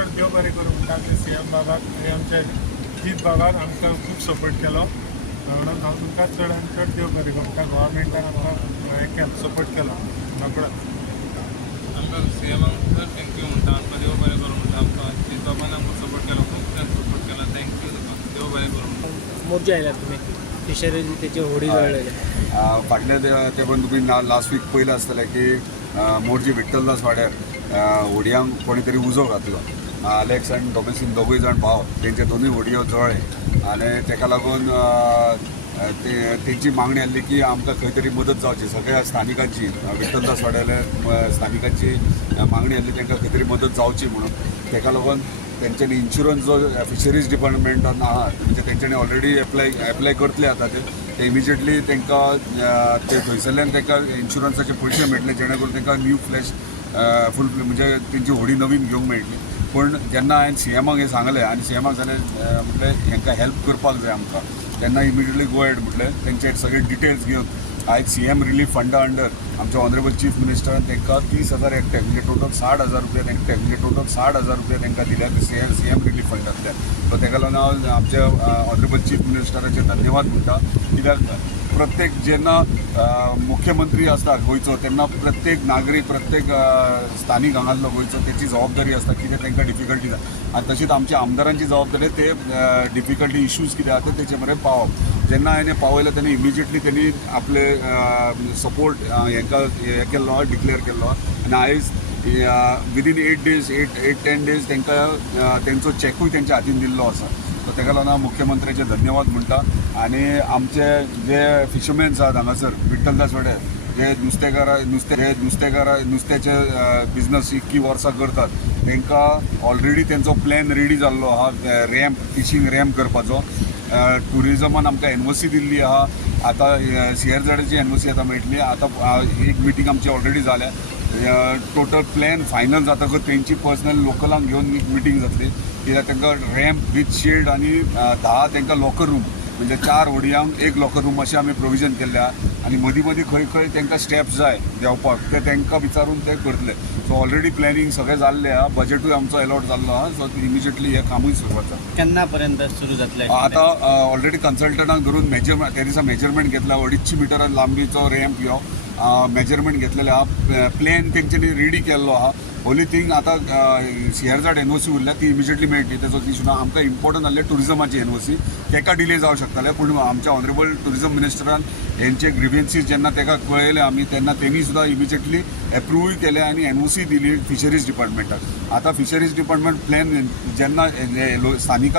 चड देव बरें करूं म्हणटा आमी CM बाबाक आनी आमचे जीत बाबाक आमकां खूब सपोर्ट केलो म्हणून हांव तुमकां चड आनी चड देव बरें करूं म्हणटा गोवोरमेंटान आमकां हें केलो सपोर्ट केलो रोखडो आमकां CMाक तर थँक्यू म्हणटा आमकां देव बरें करूं म्हणटा आमकां जीत बाबान आमकां सपोर्ट केलो खूब सपोर्ट केला थँक्यू देव बरें करूं म्हणटा मोर्चा आयला तुम्ही फिशरीज त्याची होडी जळलेली फाटल्या तेंपान तुमी लास्ट वीक पयलें आसतलें की मोरजी विठ्ठलदास वाड्यार होडयांक कोणी तरी उजो घातलो अलेक्स आनी डॉमेसीन दोगूय जाण भाव तेंचे दोनूय होडयो जळ्ळे आनी तेका लागून तेंची मागणी आसली की आमकां खंय तरी मदत जावची सगळ्या स्थानिकांची विठ्ठलदास वाड्याल्या स्थानिकांची मागणी आसली तांकां खंय तरी मदत जावची म्हणून तेका लागून तेंच्यांनी इन्शुरन्स जो फिशरीज डिपार्टमेंटान आहा म्हणजे तेंच्यांनी ऑलरेडी एप्लाय करतले आतां ते इमिजिएटली तांकां ते थंयसरल्यान तांकां इन्शुरन्साचे पयशे मेळटले जेणे करून तांकां न्यू फ्लॅश फूल म्हणजे तेंची होडी नवीन घेवंक मेळटली पूण जेन्ना हांवें CMाक हें सांगलें आनी CMाक जालें म्हटलें हांकां हेल्प करपाक जाय आमकां तेन्ना इमिजिएटली गो एड म्हटलें तेंचे सगळे डिटेल्स घेवन आयज CM रिलीफ फंडा अंडर आमचे ऑनरेबल चीफ मिनिस्टरान तांकां 30,000 एकट्याक म्हणजे टोटल 60,000 रुपया एकट्याक म्हणजे टोटल 60,000 रुपया तांकां दिल्यात CM रिलीफ फंडांतल्यान सो ताका लागून हांव आमचे ऑनरेबल चीफ मिनिस्टराचे धन्यवाद म्हणटा कित्याक प्रत्येक जेन्ना मुख्यमंत्री आसता गोंयचो तेन्ना प्रत्येक नागरीक प्रत्येक स्थानीक हांगासलो गोंयचो तेची जबाबदारी आसता कितें तांकां डिफिकल्टी जाता आनी तशीच आमच्या आमदारांची जबाबदारी ते डिफिकल्टी इश्यूज कितें आसा तेचे मेरेन पावप जेन्ना हांवें पावयलो तेन्ना इमिजिएटली तेणी आपले सपोर्ट हांकां हें केल्लो डिक्लेअर केल्लो आनी आयज विदीन 8 days 8-10 days तांकां तेंचो चॅकूय तेंच्या हातीन दिल्लो आसा सो ताका लागून हांव मुख्यमंत्र्याचे धन्यवाद म्हणटा आनी आमचे जे फिशरमॅन्स आहात हांगासर विठ्ठलदास वाड्यार जे नुस्त्याचे बिजनस इतकी वर्सां करतात तांकां ऑलरेडी तेंचो प्लॅन रेडी जाल्लो आहा रॅम्प फिशींग रॅम्प करपाचो टुरिजमान आमकां NOC दिल्ली आहा आतां CRZची NOC आतां मेळटली आतां एक मिटींग आमची ऑलरेडी जाल्या टोटल प्लॅन फायनल जातकच तेंची पर्सनल लोकलांक घेवन एक मिटींग जातली कित्याक तांकां रॅम्प वीथ शेड आनी 10 तांकां लॉकर रूम म्हणजे 4 होडयांक 1 लॉकर रूम अशें आमी प्रोविजन केल्लें आहा आनी मदीं मदीं खंय खंय तांकां स्टेप्स जाय देंवपाक ते तांकां विचारून ते करतले सो ऑलरेडी प्लॅनिंग सगळें जाल्लें आहा बजेटूय आमचो अलॉट जाल्लो आहा सो इमिजिएटली हे कामूय सुरवात जाता केन्ना पर्यंत सुरू जातले आतां ऑलरेडी कन्सल्टंटाक धरून मेजरमेंट त्या दिसा मेजरमेंट घेतला 250 मिटर लांबीचो रॅम्प ह्यो मेजरमेंट घेतलेले आहा प्लॅन तेंच्यांनी रेडी केल्लो आहा ओन्ली थिंग आतां CRZ NOC उरल्या ती इमिजिएटली मेळटली तेजो इशू ना आमकां इम्पॉर्टंट आसलें टुरिजमाची NOC ताका डिले जावं शकताले पूण आमच्या ऑनरेबल टुरिजम मिनिस्टरान हेंचे ग्रिव्हन्सीस जेन्ना ताका कळयले आमी तेन्ना तेणी सुद्दां इमिजिएटली एप्रूव्हय केले आनी NOC दिली फिशरीज डिपार्टमेंटाक आतां फिशरीज डिपार्टमेंट प्लॅन जेन्ना स्थानिकांक